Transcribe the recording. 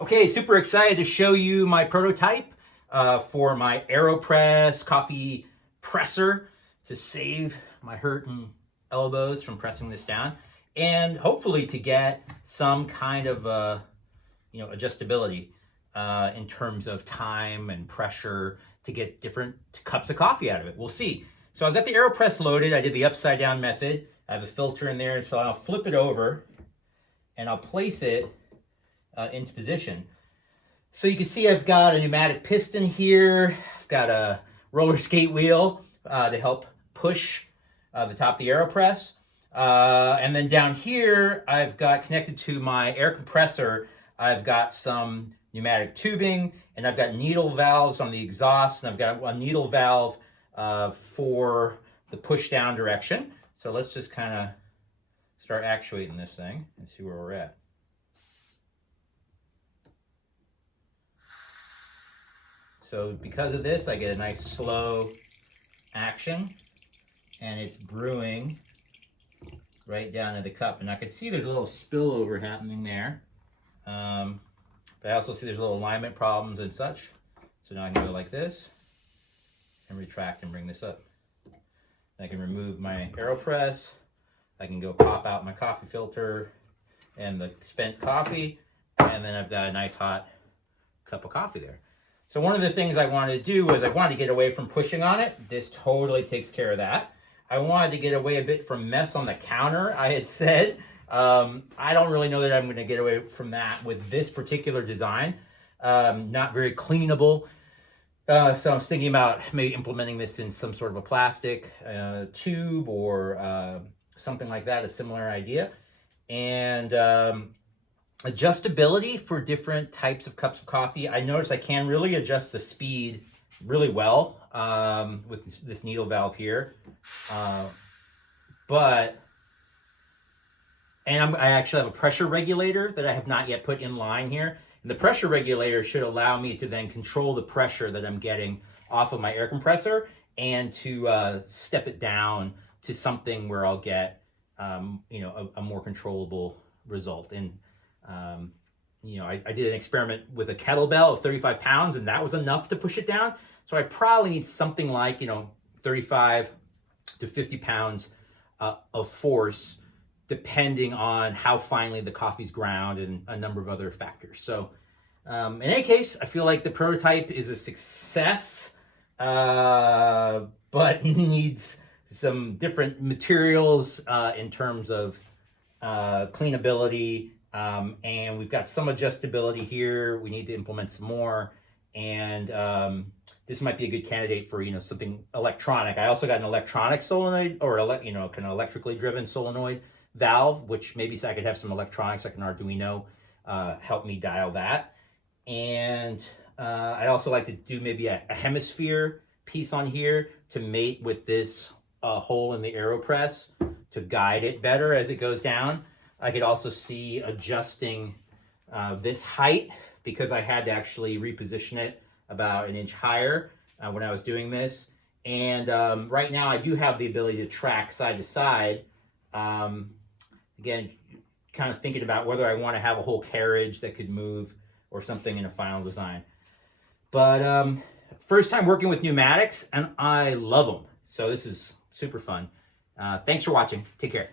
Okay, super excited to show you my prototype for my Aeropress coffee presser to save my hurting elbows from pressing this down, and hopefully to get some kind of adjustability in terms of time and pressure to get different cups of coffee out of it. We'll see. So I've got the Aeropress loaded. I did the upside down method. I have a filter in there, so I'll flip it over and I'll place it into position. So you can see I've got a pneumatic piston here. I've got a roller skate wheel to help push the top of the Aeropress. And then down here, I've got connected to my air compressor, I've got some pneumatic tubing, and I've got needle valves on the exhaust, and I've got a needle valve for the push down direction. So let's just kind of start actuating this thing and see where we're at. So because of this, I get a nice slow action, and it's brewing right down to the cup. And I can see there's a little spillover happening there. But I also see there's little alignment problems and such. So now I can go like this and retract and bring this up. I can remove my Aeropress. I can go pop out my coffee filter and the spent coffee, and then I've got a nice hot cup of coffee there. So one of the things I wanted to do was I wanted to get away from pushing on it. This totally takes care of that. I wanted to get away a bit from mess on the counter. I had said, I don't really know that I'm going to get away from that with this particular design. Not very cleanable. So I was thinking about maybe implementing this in some sort of a plastic tube or something like that, a similar idea. And adjustability for different types of cups of coffee. I noticed I can really adjust the speed really well with this needle valve here. I actually have a pressure regulator that I have not yet put in line here. And the pressure regulator should allow me to then control the pressure that I'm getting off of my air compressor and to step it down to something where I'll get a more controllable result. And I did an experiment with a kettlebell of 35 pounds, and that was enough to push it down. So I probably need something like 35 to 50 pounds of force, depending on how finely the coffee's ground and a number of other factors. So in any case, I feel like the prototype is a success, but needs some different materials in terms of cleanability, and we've got some adjustability here. We need to implement some more, and this might be a good candidate for something electronic. I also got an electronic solenoid, or kind of electrically driven solenoid valve, which maybe I could have some electronics like an Arduino help me dial that. And I'd also like to do maybe a hemisphere piece on here to mate with this hole in the Aeropress to guide it better as it goes down. I could also see adjusting this height, because I had to actually reposition it about an inch higher when I was doing this. And right now I do have the ability to track side to side. Again, kind of thinking about whether I want to have a whole carriage that could move or something in a final design. But first time working with pneumatics, and I love them. So this is super fun. Thanks for watching. Take care.